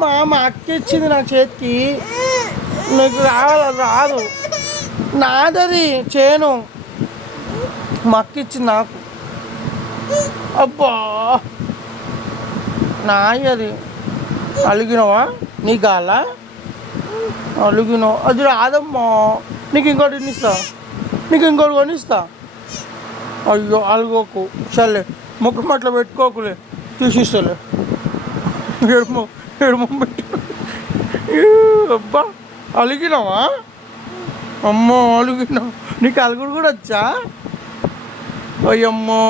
మా అక్క ఇచ్చింది నా చేతికి. నీకు రావాలి, రాదు. నాదది చేను, మా అక్క ఇచ్చింది నాకు. అబ్బా నాయి అది. అలిగినవా? నీ గాల అలిగినావు. అది రాదమ్మా. నీకు ఇంకోటి కొనిస్తా, నీకు ఇంకోటి కొనిస్తా. అయ్యో అలుగోకు, సర్లే. ముఖం అట్లా పెట్టుకోకులే, తీసిస్తలే. ఎడుమో పెట్టు. అబ్బా అలిగినావా? అమ్మో అలిగినావు. నీకు అలుగుడు కూడా వచ్చా? అయ్యమ్మో.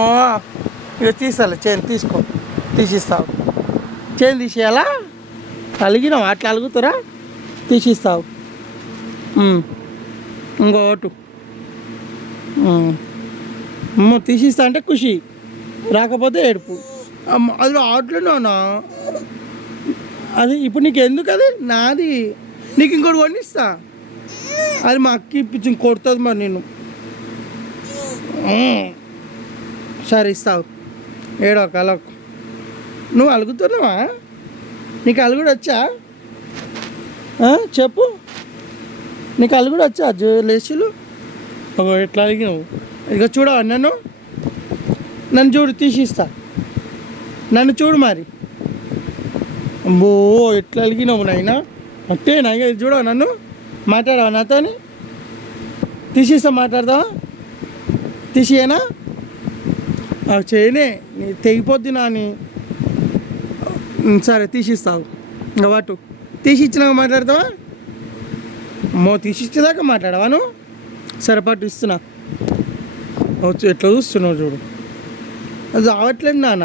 ఇక తీసాలే, చేను తీసుకో, తీసిస్తావు. చేను తీసేయాలా? అలిగినావు, అట్లా అలుగుతారా? తీసిస్తావు. ఇంకోటు అమ్మో తీసిస్తా అంటే ఖుషి, రాకపోతే ఏడుపు. అమ్మ అది ఆటలున్నానా? అది ఇప్పుడు నీకు ఎందుకు? అది నాది, నీకు ఇంకోటి వండిస్తా. అది మా అక్క ఇప్పించి కొడుతుంది మరి నేను. సరే ఇస్తావు, ఏడోక అలకు. నువ్వు అలుగుతున్నావా? నీకు అలుగుడు వచ్చా? చెప్పు, నీకు అలుగుడు వచ్చా? లేచులు ఎట్లా అలిగినావు? ఇక చూడవా నన్ను? నన్ను చూడు, తీసిస్తా. నన్ను చూడు మరి. అమ్మో ఎట్లా అలిగినావు నాయనా? అంతేనా? ఇక చూడవా నన్ను? మాట్లాడవా నాతో? తీసిస్తా, మాట్లాడదావా? తీసియేనా? చేయనే, నీ తెగిపోద్ది నాని. సరే తీసిస్తావు. ఇంకా వాటు తీసి ఇచ్చినాక మాట్లాడతావా? అమ్మో తీసి ఇచ్చేదాకా మాట్లాడవా నువ్వు? సరే పాటు ఇస్తున్నా. ఎట్లా చూస్తున్నావు చూడు. అది రావట్లేదు నాన్న.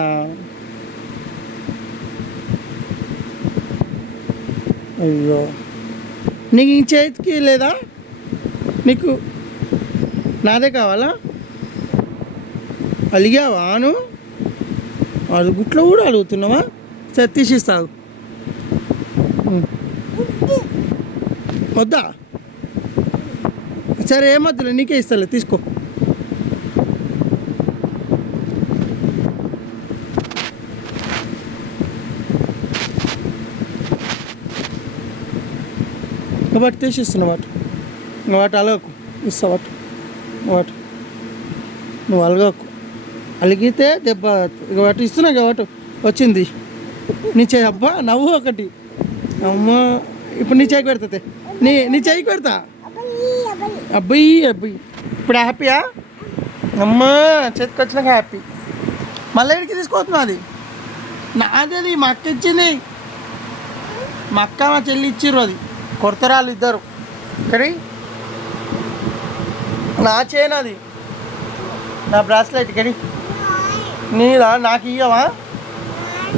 అయ్యో నీకు ఇంక చేతికి లేదా? నీకు నాదే కావాలా? అలిగావా నువ్వు? అది గుట్లో కూడా అడుగుతున్నావా? సరే తీసిస్తావు. వద్దా? సరే ఏమొద్దులే, నీకే ఇస్తాలే, తీసుకో. వాటి తీసిస్తున్నా, వాటి అలగకు, ఇస్తా వాటి. నువ్వు అలగకు, అలిగితే దెబ్బ. ఇక వాటి ఇస్తున్నా, ఇక వాటి వచ్చింది నీ చేయి. అబ్బా నవ్వు ఒకటి. అమ్మ ఇప్పుడు నీ చేయికి పెడతా, నీ చేయికి పెడతా. అబ్బాయి ఇప్పుడు హ్యాపీయా? అమ్మ చేతికి వచ్చినాక హ్యాపీ. మళ్ళీ ఇక్కడికి తీసుకోవద్దు. అది నాది, మా అక్క ఇచ్చింది. మా అక్క మా చెల్లి ఇచ్చిర్రు. అది కొడతారాళ్ళు ఇద్దరు. కానీ నా చేయను అది, నా బ్రాస్లెట్. కానీ నీదా? నాకు ఇయ్యవా?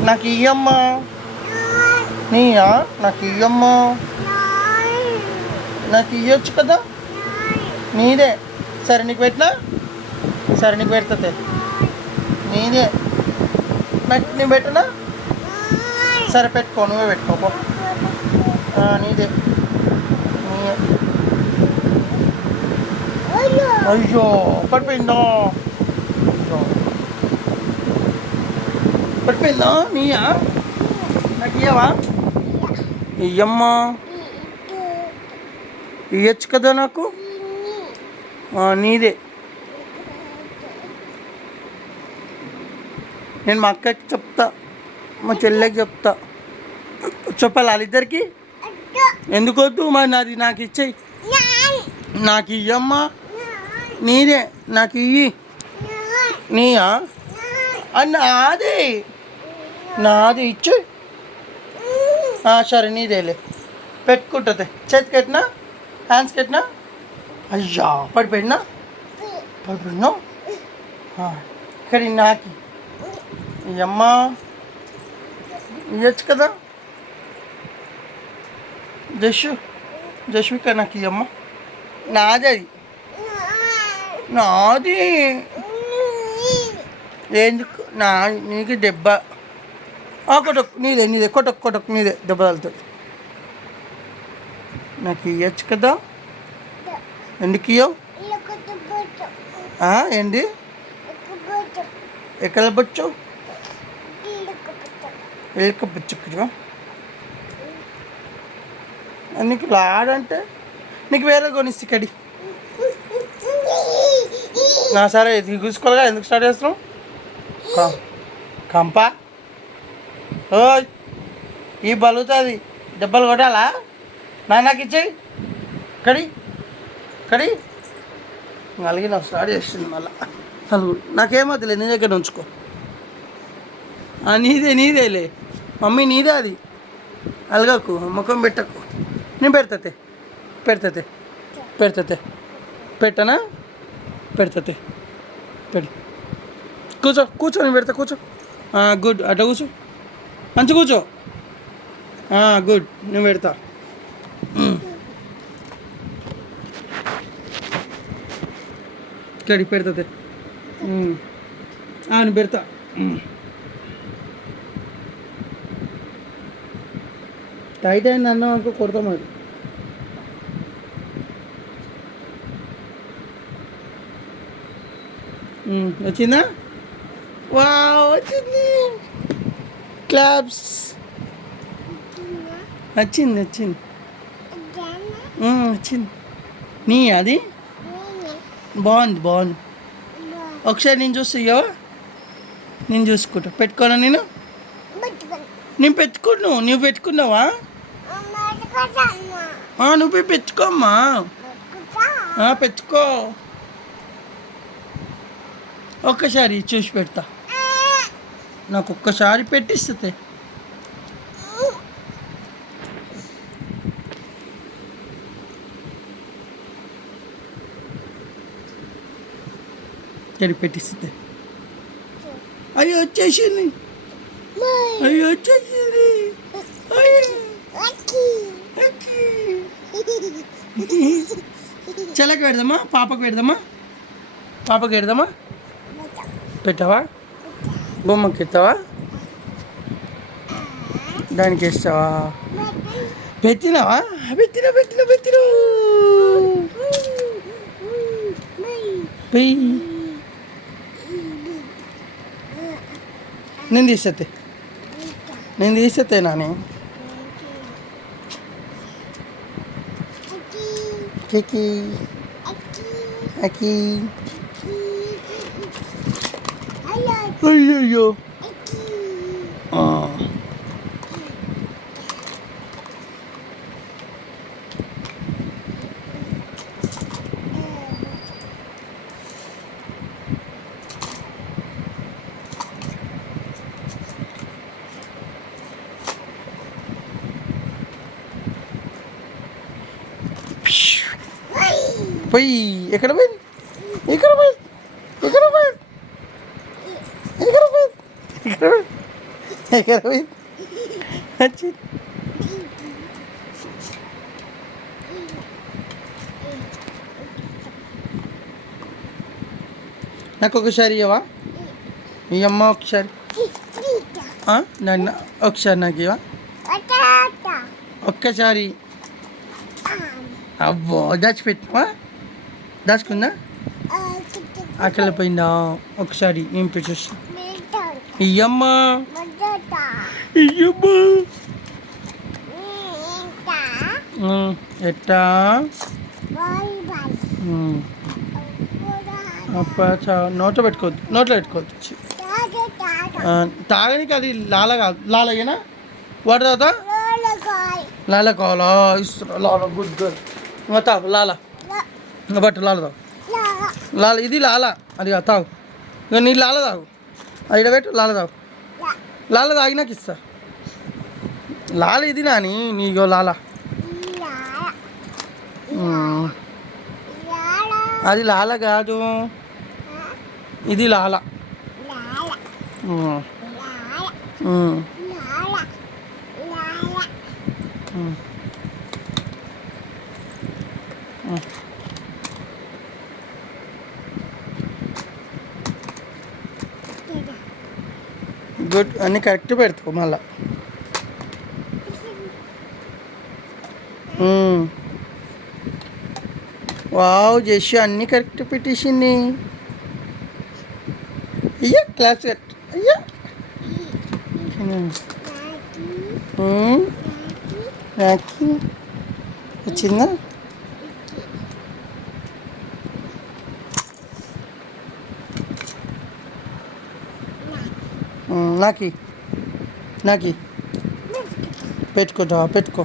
నాకు ఇయ్యమ్మా. నీయా? నాకు ఇయ్యమ్మా. నాకు ఇయ్యొచ్చు కదా. నీదే. సరే నీకు పెట్టినా? సరే నీకు పెడతా. నీదే. నేను పెట్టనా? సరే పెట్టుకో, నువ్వే పెట్టుకోపో. నీదే. అయ్యో పడిపోయిందా? పడిపోయిందా? నీయా? నాకు ఇయ్యవా? ఇయ్యమ్మా. ఇయ్యచ్చు కదా నాకు. నీదే. నేను మా అక్కకి చెప్తా, మా చెల్లెకి చెప్తా. చెప్పాలి వాళ్ళిద్దరికి? ఎందుకు వద్దు మరి? నాది నాకు ఇచ్చేయి. నాకు ఇయ్యమ్మా. నీదే. నాకు ఇయ్యి. నీయా? నాది, నాది ఇచ్చు. సరే నీదేలే, పెట్టుకుంటుంది. చేతికి పెట్టినా, హ్యాండ్స్కి పెట్టినా. అయ్యా పడిపోయినా? ఇక్కడ నాకు ఇయ్యమ్మా. ఇయ్యచ్చు కదా. జశ్విక నాకు ఇయ్యమ్మా. నాది అది, నాది. ఎందుకు? నీకు దెబ్బ. కొట్టకు, నీదే కొట్టకు, నీదే దెబ్బ తగులుతుంది. నాకు ఇవ్వచ్చు కదా. ఎందుకు ఇవ్వవు? ఏంటి? ఎక్కడ బొచ్చు? ఎలుక బొచ్చు. నీకు లాడంటే నీకు వేరే కొనిస్తి కడి. సరే ఇది చూసుకోవాలిగా, ఎందుకు స్టార్ట్ చేస్తున్నావు? కంప ఓయ్ ఈ బలుగుతుంది, దెబ్బలు కొట్టాలా? నాకు ఇచ్చేయి కడి కడి. అలిగి నాకు స్టార్ట్ చేస్తుంది మళ్ళా. అలుగు నాకేమవుతులే, నీ దగ్గర ఉంచుకో. నీదేలే మమ్మీ, నీదే అది. అలగకు, ముఖం పెట్టకు. నేను పెడతాతే పెట్టనా? పెడతాతే పెడు. కూర్చో నేను పెడతా. కూర్చో. గుడ్, అట్లా కూర్చో, మంచి కూర్చో. గుడ్, నేను పెడతా. కడి పెడతాతే. నేను పెడతా. టైట్ అయింది అన్నం అనుకో, కొడతాం అది. వచ్చిందా? వా వచ్చింది. క్లాప్స్. వచ్చింది వచ్చింది. నీ అది బాగుంది. ఒకసారి నేను చూస్తావా? నేను చూసుకుంటా. పెట్టుకోనా? నేను పెట్టుకున్నావు. నువ్వు పెట్టుకున్నావా? నువ్వు పోయి పెట్టుకోమ్మా. పెట్టుకో. ఒక్కసారి చూసి పెడతా. నాకు ఒక్కసారి పెట్టిస్తుంది. పెట్టిస్తుంది. అయ్యో వచ్చేసింది. చెల్లకి పెడదామా? పాపకు పెడదామా? పెట్టావా? బొమ్మకి ఎత్తావా? దానికి వేస్తావా? పెట్టినావా? పెట్టినా. నేను తీసేస్తే నాని. అయ్యో పోయి ఎక్కడ పోయింది? నాకు ఒకసారి ఇవ్వవా? ఈ అమ్మ ఒకసారి నన్ను ఒకసారి నాకు ఇవ్వ. ఒక్కసారి. అబ్బో దాచిపెట్టినావా? దాచుకుందా? అక్కడ పోయిందా? ఒకసారి నింపి చూసి. ఇయ్యమ్మా ఎట్టా అప్ప నోట్లో పెట్టుకోవద్దు. తాగనికి అది లాల కాదు. లాలయ్యనా? వాటర్ తాగుతా? లాల కావాలా? ఇస్తున్నా. Lala good girl. తాగు లాల. బట్టు లాల తాగు. లాల ఇది లాల. అది తాగు. ఇక నీ లాల తాగు. అది పెట్టు. లాల తాగు. లాల తాగినాక ఇస్తా. లాల ఇది నాని. నీగో లాల. అది లాల కాదు, ఇది లాల. గుడ్. అన్నీ కరెక్ట్ పెడతావు మళ్ళా. వావ్ జేషు అన్నీ కరెక్ట్ పెట్టేసింది. అయ్యా క్లాస్ కట్. అయ్యా రాఖీ. వచ్చిందా? నాకి నాకి పెట్టుకుంటావా? పెట్టుకో.